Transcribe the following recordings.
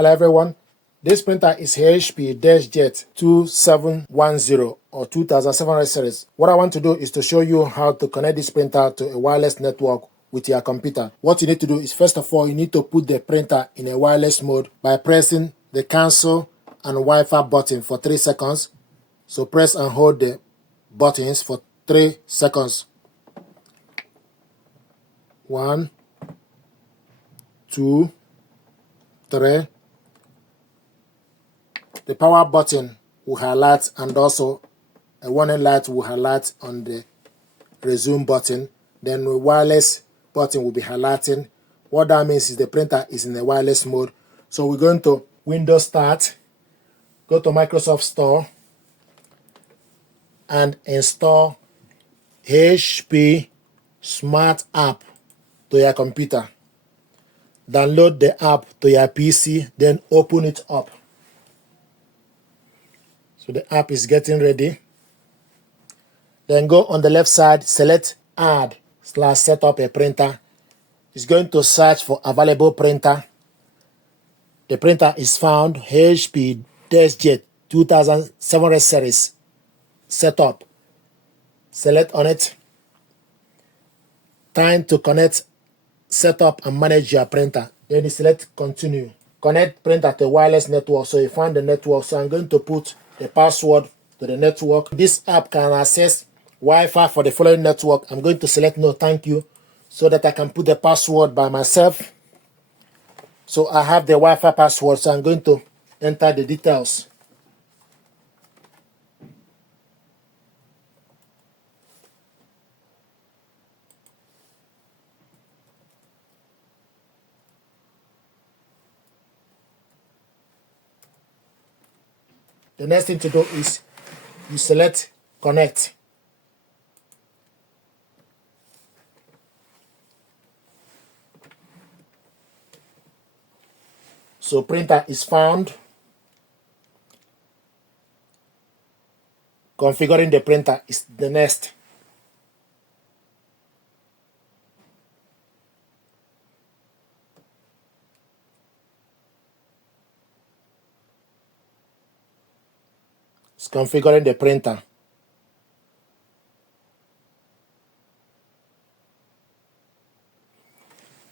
Hello everyone, this printer is HP Deskjet 2710 or 2700 series. What I want to do is to show you how to connect this printer to a wireless network with your computer. What you need to do is, first of all, you need to put the printer in a wireless mode by pressing the cancel and Wi-Fi button for 3 seconds. So press and hold the buttons for 3 seconds. 1, 2, 3. The power button will highlight, and also a warning light will highlight on the resume button. Then the wireless button will be highlighting. What that means is the printer is in the wireless mode. So we're going to Windows Start, go to Microsoft Store, and install HP Smart App to your computer. Download the app to your PC, then open it up. So the app is getting ready. Then go on the left side, select Add/set up a printer. It's going to search for available printer. The printer is found, HP Deskjet 2700 series setup. Select on it. Time to connect, set up and manage your printer. Then you select continue. Connect printer to wireless network. So you find the network. So I'm going to put the password to the network. This app can access Wi-Fi for the following network. I'm going to select no thank you, so that I can put the password by myself. So I have the Wi-Fi password, so I'm going to enter the details. The next thing to do is you select connect. So printer is found. Configuring the printer is the next. It's configuring the printer.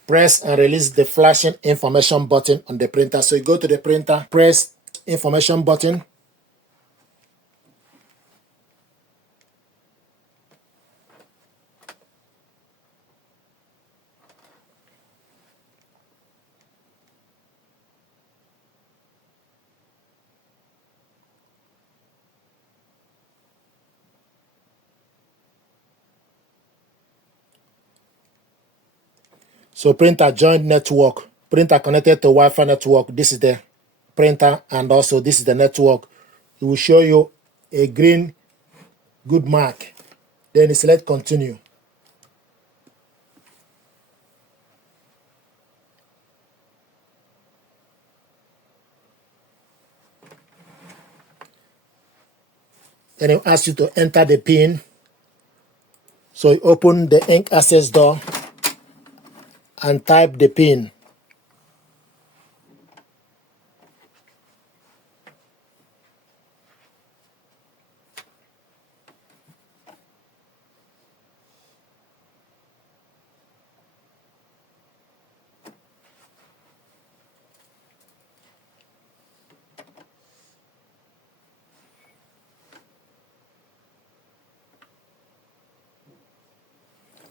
Press and release the flashing information button on the printer. So you go to the printer, press information button. So printer joined network, printer connected to Wi-Fi network. This is the printer, and also this is the network. It will show you a green good mark. Then you select continue. Then it will ask you to enter the PIN. So you open the ink access door and type the PIN.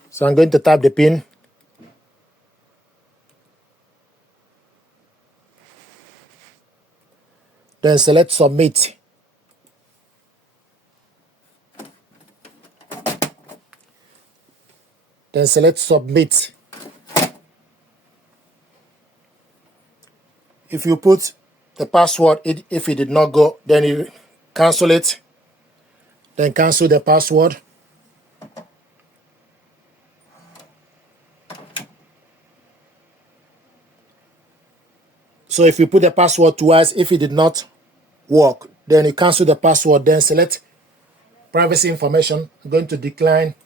So I'm going to type the PIN. Then select submit. Then select submit. If you put the password, if it did not go, then you cancel it. Then cancel the password. So if you put the password twice, if it did not work, then you cancel the password. Then select privacy information. I'm going to decline.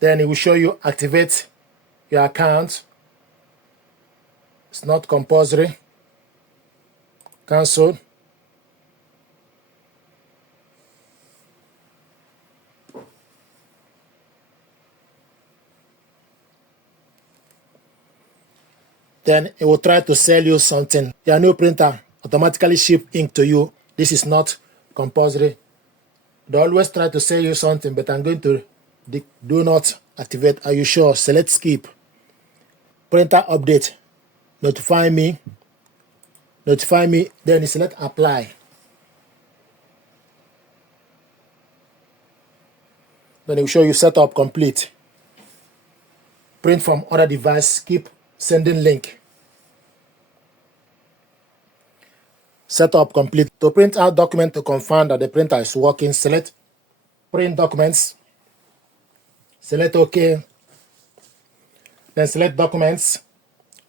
Then it will show you activate your account. It's not compulsory. Cancel. Then it will try to sell you something. Your new printer automatically ship ink to you. This is not compulsory. They always try to sell you something, but I'm going to do not activate. Are you sure? Select skip. Printer update. Notify me. Notify me. Then you select apply. Then it will show you setup complete. Print from other device. Skip sending link. Setup complete. To print out document to confirm that the printer is working, select print documents. Select OK. Then select documents.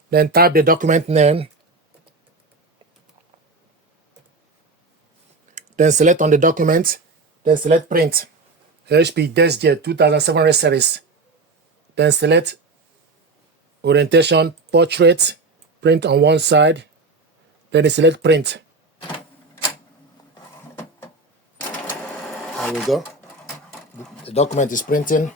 Then type the document name. Then select on the document. Then select print. HP Deskjet 2700 series. Then select orientation, portrait, print on one side. Then select print. There we go. The document is printing.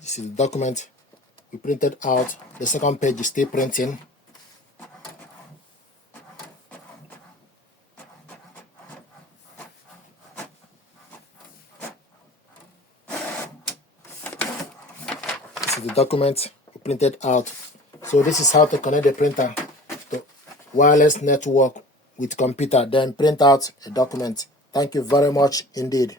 This is the document we printed out. The second page is still printing. This is the document we printed out. So this is how to connect the printer to wireless network with computer, then print out a document. Thank you very much indeed.